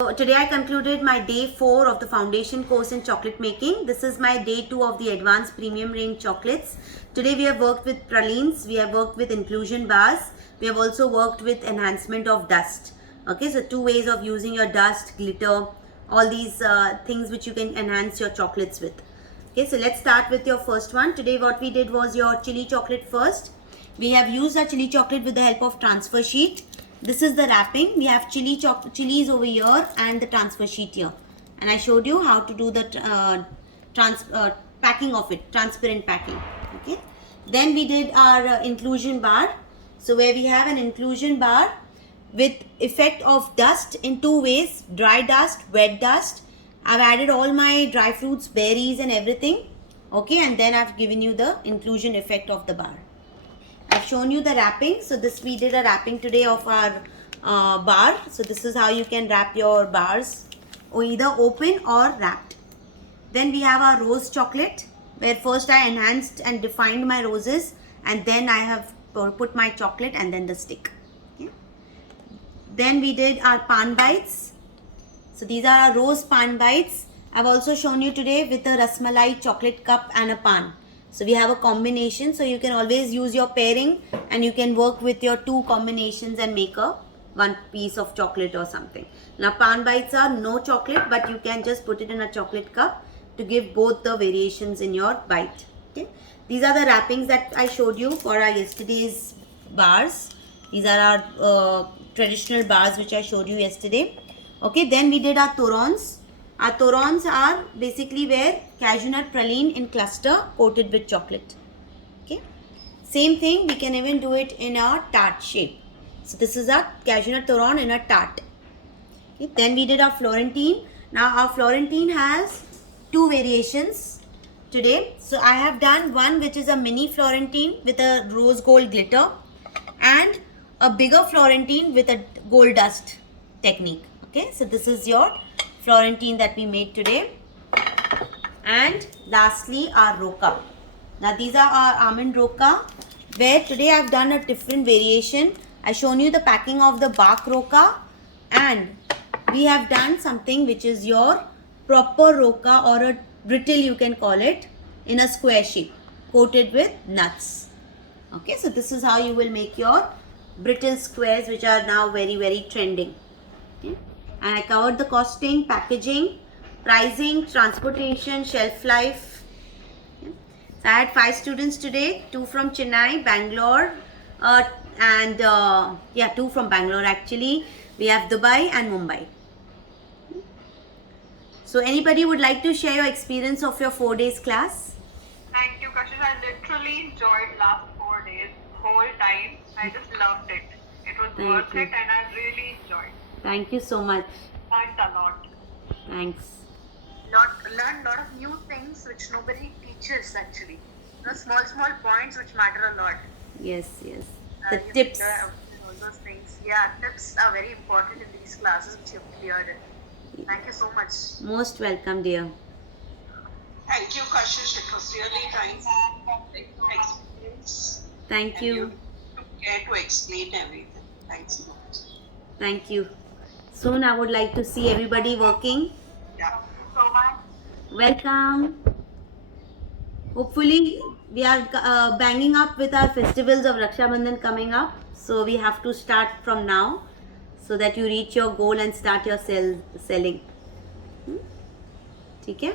So today I concluded my day 4 of the foundation course in chocolate making. This is my day 2 of the advanced premium range chocolates. Today we have worked with pralines, we have worked with inclusion bars, we have also worked with enhancement of dust. Okay, so 2 ways of using your dust, glitter, all these things which you can enhance your chocolates with. Okay, so let's start with your first one. Today what we did was your chili chocolate first. We have used our chili chocolate with the help of transfer sheet. This is the wrapping. We have chilies over here and the transfer sheet here. And I showed you how to do the packing of it, transparent packing. Okay. Then we did our inclusion bar. So where we have an inclusion bar with effect of dust in 2 ways, dry dust, wet dust. I've added all my dry fruits, berries and everything. Okay, and then I've given you the inclusion effect of the bar. I've shown you the wrapping. So this we did a wrapping today of our bar. So this is how you can wrap your bars, or either open or wrapped. Then we have our rose chocolate, where first I enhanced and defined my roses, and then I have put my chocolate and then the stick. Okay. Then we did our pan bites. So these are our rose pan bites. I've also shown you today with a rasmalai chocolate cup and a pan. So we have a combination, so you can always use your pairing and you can work with your 2 combinations and make a 1 piece of chocolate or something. Now pan bites are no chocolate, but you can just put it in a chocolate cup to give both the variations in your bite. Okay. These are the wrappings that I showed you for our yesterday's bars. These are our traditional bars which I showed you yesterday. Okay, then we did our torons. Our torons are basically where cashew nut praline in cluster coated with chocolate. Okay. Same thing, we can even do it in a tart shape. So this is a cashew nut toron in a tart. Okay. Then we did our Florentine. Now our Florentine has 2 variations today. So I have done one which is a mini Florentine with a rose gold glitter and a bigger Florentine with a gold dust technique. Okay. So this is your Florentine that we made today. And lastly our roca. Now these are our almond roca, where today I have done a different variation. I shown you the packing of the bark roca, and we have done something which is your proper roca, or a brittle you can call it, in a square shape coated with nuts. Okay, so this is how you will make your brittle squares, which are now very trending. Okay. And I covered the costing, packaging, pricing, transportation, shelf life. Okay. So I had 5 students today, 2 from Chennai, Bangalore, and 2 from Bangalore actually. We have Dubai and Mumbai. So anybody would like to share your experience of your 4 days class? Thank you, Kashish. I literally enjoyed last 4 days, whole time. I just loved it. It was worth it, and I really enjoyed. Thank you so much. Learned a lot. Thanks. Learned a lot of new things which nobody teaches actually. Small points which matter a lot. Yes. The tips. All those things. Yeah, tips are very important in these classes which you've cleared it. Thank you so much. Most welcome, dear. Thank you, Kashish. It was really nice experience. Thank you. You took care to explain everything. Thanks so much. Thank you. Soon I would like to see everybody working. Yeah. So much. Welcome. Hopefully we are banging up with our festivals of Raksha Bandhan coming up. So we have to start from now so that you reach your goal and start your selling. ठीक है?